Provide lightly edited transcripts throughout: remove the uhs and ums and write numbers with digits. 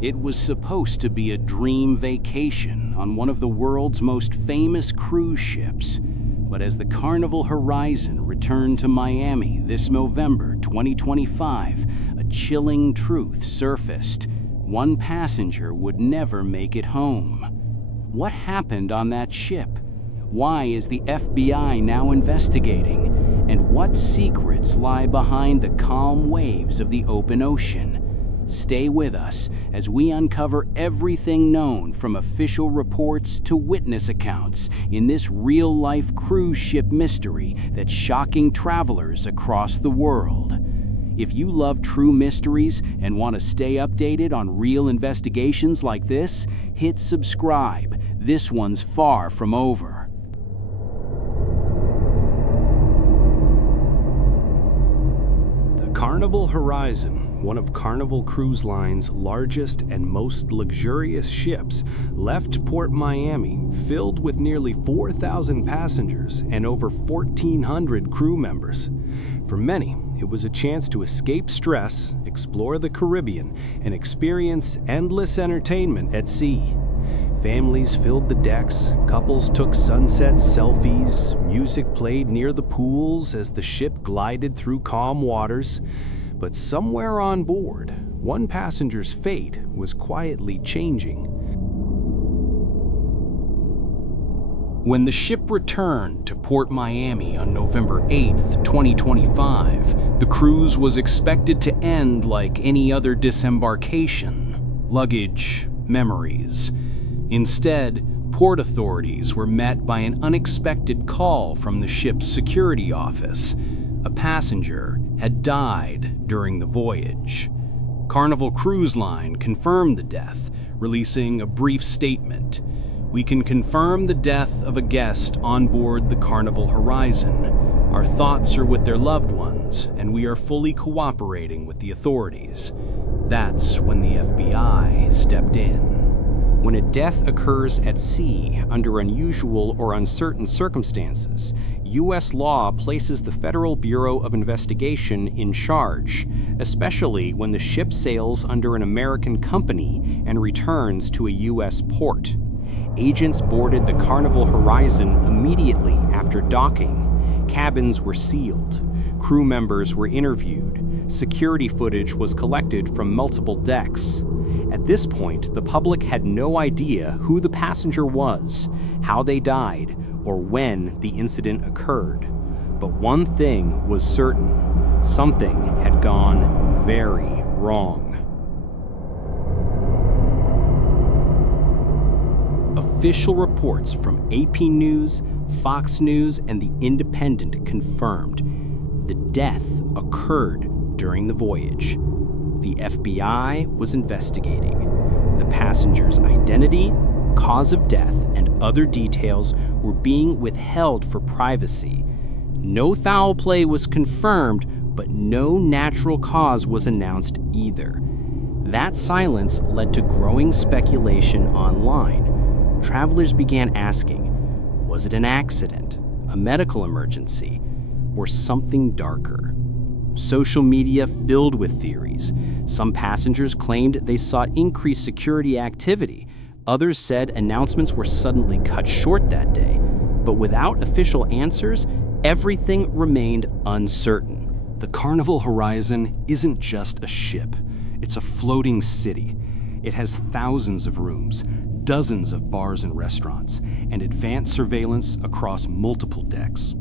It was supposed to be a dream vacation on one of the world's most famous cruise ships. But as the Carnival Horizon returned to Miami this November 2025, a chilling truth surfaced. One passenger would never make it home. What happened on that ship? Why is the FBI now investigating? And what secrets lie behind the calm waves of the open ocean? Stay with us as we uncover everything known from official reports to witness accounts in this real-life cruise ship mystery that's shocking travelers across the world. If you love true mysteries and want to stay updated on real investigations like this, hit subscribe. This one's far from over. Carnival Horizon, one of Carnival Cruise Line's largest and most luxurious ships, left Port Miami filled with nearly 4,000 passengers and over 1,400 crew members. For many, it was a chance to escape stress, explore the Caribbean, and experience endless entertainment at sea. Families filled the decks, couples took sunset selfies, music played near the pools as the ship glided through calm waters. But somewhere on board, one passenger's fate was quietly changing. When the ship returned to Port Miami on November 8th, 2025, the cruise was expected to end like any other disembarkation. Luggage, memories. Instead, port authorities were met by an unexpected call from the ship's security office. A passenger had died during the voyage. Carnival Cruise Line confirmed the death, releasing a brief statement. "We can confirm the death of a guest on board the Carnival Horizon. Our thoughts are with their loved ones, and we are fully cooperating with the authorities." That's when the FBI stepped in. When a death occurs at sea under unusual or uncertain circumstances, U.S. law places the Federal Bureau of Investigation in charge, especially when the ship sails under an American company and returns to a U.S. port. Agents boarded the Carnival Horizon immediately after docking. Cabins were sealed. Crew members were interviewed. Security footage was collected from multiple decks. At this point, the public had no idea who the passenger was, how they died, or when the incident occurred. But one thing was certain: something had gone very wrong. Official reports from AP News, Fox News, and The Independent confirmed the death occurred during the voyage. The FBI was investigating. The passenger's identity, cause of death, and other details were being withheld for privacy. No foul play was confirmed, but no natural cause was announced either. That silence led to growing speculation online. Travelers began asking, was it an accident, a medical emergency, or something darker? Social media filled with theories. Some passengers claimed they saw increased security activity. Others said announcements were suddenly cut short that day. But without official answers, everything remained uncertain. The Carnival Horizon isn't just a ship. It's a floating city. It has thousands of rooms, dozens of bars and restaurants, and advanced surveillance across multiple decks.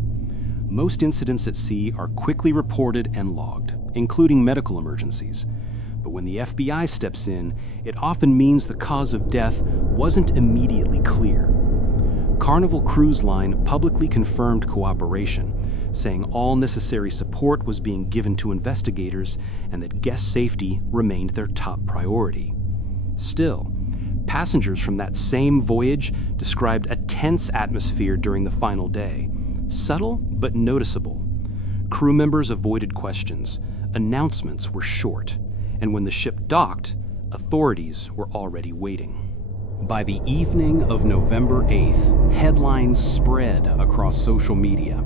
Most incidents at sea are quickly reported and logged, including medical emergencies. But when the FBI steps in, it often means the cause of death wasn't immediately clear. Carnival Cruise Line publicly confirmed cooperation, saying all necessary support was being given to investigators and that guest safety remained their top priority. Still, passengers from that same voyage described a tense atmosphere during the final day. Subtle but noticeable. Crew members avoided questions, announcements were short, and when the ship docked, authorities were already waiting. By the evening of November 8th, headlines spread across social media.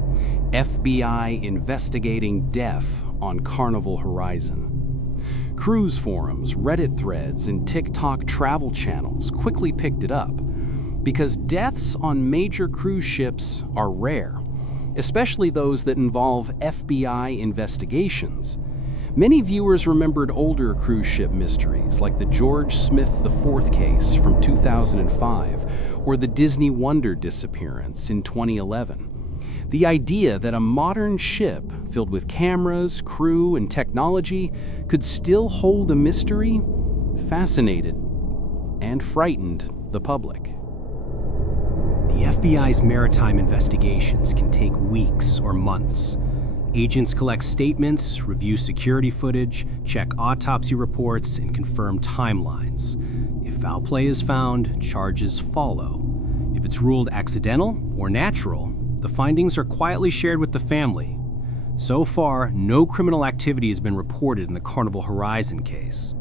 FBI investigating death on Carnival Horizon. Cruise forums, Reddit threads, and TikTok travel channels quickly picked it up because deaths on major cruise ships are rare, especially those that involve FBI investigations. Many viewers remembered older cruise ship mysteries like the George Smith IV case from 2005 or the Disney Wonder disappearance in 2011. The idea that a modern ship filled with cameras, crew, and technology could still hold a mystery fascinated and frightened the public. The FBI's maritime investigations can take weeks or months. Agents collect statements, review security footage, check autopsy reports, and confirm timelines. If foul play is found, charges follow. If it's ruled accidental or natural, the findings are quietly shared with the family. So far, no criminal activity has been reported in the Carnival Horizon case.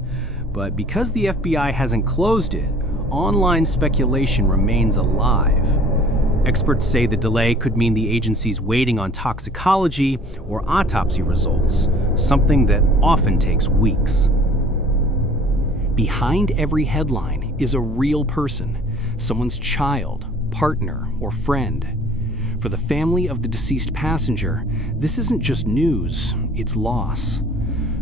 But because the FBI hasn't closed it, online speculation remains alive. Experts say the delay could mean the agency's waiting on toxicology or autopsy results, something that often takes weeks. Behind every headline is a real person, someone's child, partner, or friend. For the family of the deceased passenger, this isn't just news, it's loss.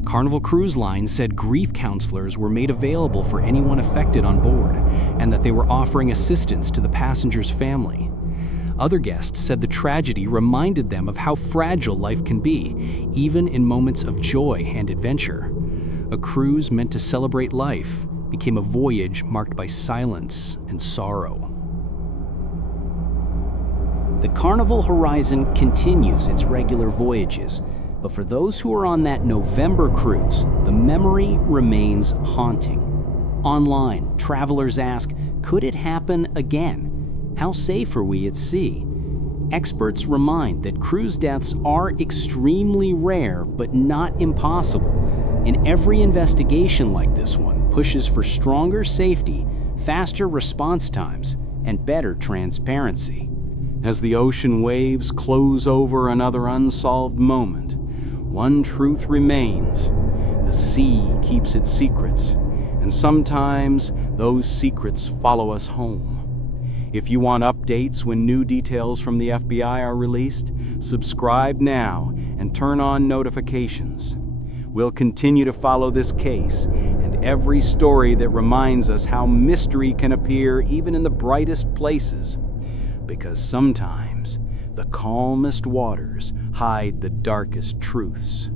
Carnival Cruise Line said grief counselors were made available for anyone affected on board, and that they were offering assistance to the passenger's family. Other guests said the tragedy reminded them of how fragile life can be, even in moments of joy and adventure. A cruise meant to celebrate life became a voyage marked by silence and sorrow. The Carnival Horizon continues its regular voyages, but for those who are on that November cruise, the memory remains haunting. Online, travelers ask, could it happen again? How safe are we at sea? Experts remind that cruise deaths are extremely rare, but not impossible. And every investigation like this one pushes for stronger safety, faster response times, and better transparency. As the ocean waves close over another unsolved moment, one truth remains: the sea keeps its secrets, and sometimes those secrets follow us home. If you want updates when new details from the FBI are released, subscribe now and turn on notifications. We'll continue to follow this case and every story that reminds us how mystery can appear even in the brightest places. Because sometimes the calmest waters hide the darkest truths.